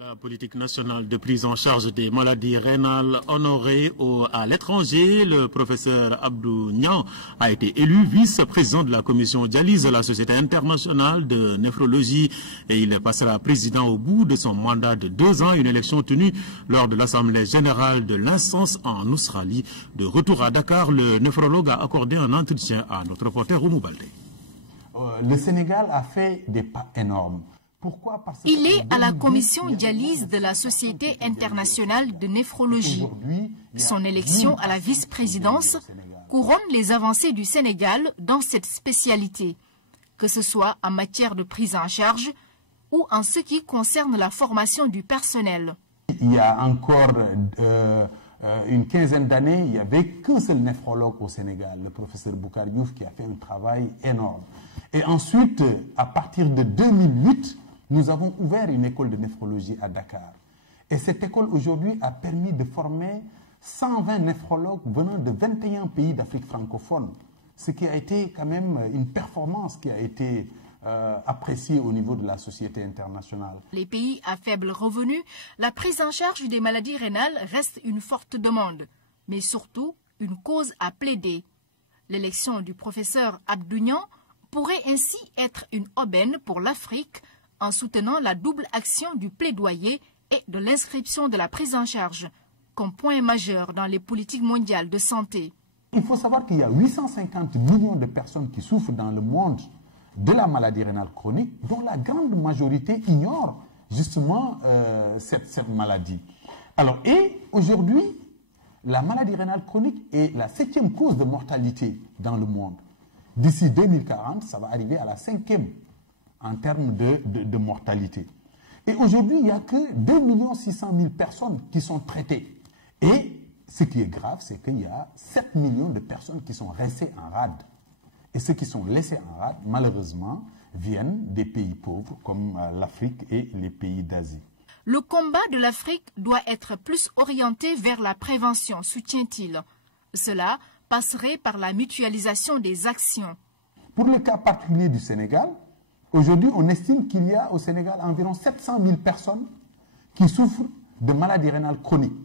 La politique nationale de prise en charge des maladies rénales honorée à l'étranger, le professeur Abdou Niang a été élu vice-président de la commission dialyse de la Société internationale de néphrologie et il passera président au bout de son mandat de 2 ans, une élection tenue lors de l'Assemblée générale de l'instance en Australie. De retour à Dakar, le néphrologue a accordé un entretien à notre reporter Oumou Baldé. Le Sénégal a fait des pas énormes. Pourquoi? Parce Il est à la commission dialyse de la Société internationale de néphrologie. Son élection à la vice-présidence couronne les avancées du Sénégal dans cette spécialité, que ce soit en matière de prise en charge ou en ce qui concerne la formation du personnel. Il y a encore une quinzaine d'années, il n'y avait qu'un seul néphrologue au Sénégal, le professeur Boucar Diouf, qui a fait un travail énorme. Et ensuite, à partir de 2008, nous avons ouvert une école de néphrologie à Dakar. Et cette école aujourd'hui a permis de former 120 néphrologues venant de 21 pays d'Afrique francophone, ce qui a été quand même une performance qui a été appréciée au niveau de la société internationale. Les pays à faible revenu, la prise en charge des maladies rénales reste une forte demande, mais surtout une cause à plaider. L'élection du professeur Abdou Niang pourrait ainsi être une aubaine pour l'Afrique en soutenant la double action du plaidoyer et de l'inscription de la prise en charge comme point majeur dans les politiques mondiales de santé. Il faut savoir qu'il y a 850 millions de personnes qui souffrent dans le monde de la maladie rénale chronique, dont la grande majorité ignore justement cette maladie. Alors, et aujourd'hui, la maladie rénale chronique est la 7e cause de mortalité dans le monde. D'ici 2040, ça va arriver à la 5e en termes de mortalité. Et aujourd'hui, il n'y a que 2 600 000 personnes qui sont traitées. Et ce qui est grave, c'est qu'il y a 7 millions de personnes qui sont restées en rade. Et ceux qui sont laissés en rade, malheureusement, viennent des pays pauvres comme l'Afrique et les pays d'Asie. Le combat de l'Afrique doit être plus orienté vers la prévention, soutient-il. Cela passerait par la mutualisation des actions. Pour le cas particulier du Sénégal, aujourd'hui, on estime qu'il y a au Sénégal environ 700 000 personnes qui souffrent de maladies rénales chroniques.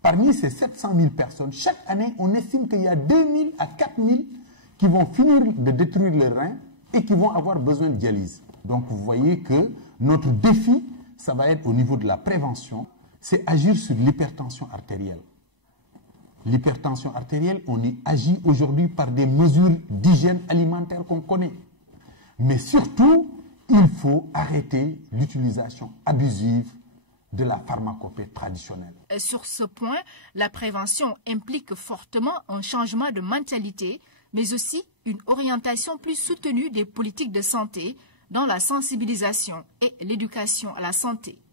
Parmi ces 700 000 personnes, chaque année, on estime qu'il y a 2 000 à 4 000 qui vont finir de détruire leurs reins et qui vont avoir besoin de dialyse. Donc, vous voyez que notre défi, ça va être au niveau de la prévention, c'est agir sur l'hypertension artérielle. L'hypertension artérielle, on y agit aujourd'hui par des mesures d'hygiène alimentaire qu'on connaît. Mais surtout, il faut arrêter l'utilisation abusive de la pharmacopée traditionnelle. Sur ce point, la prévention implique fortement un changement de mentalité, mais aussi une orientation plus soutenue des politiques de santé dans la sensibilisation et l'éducation à la santé.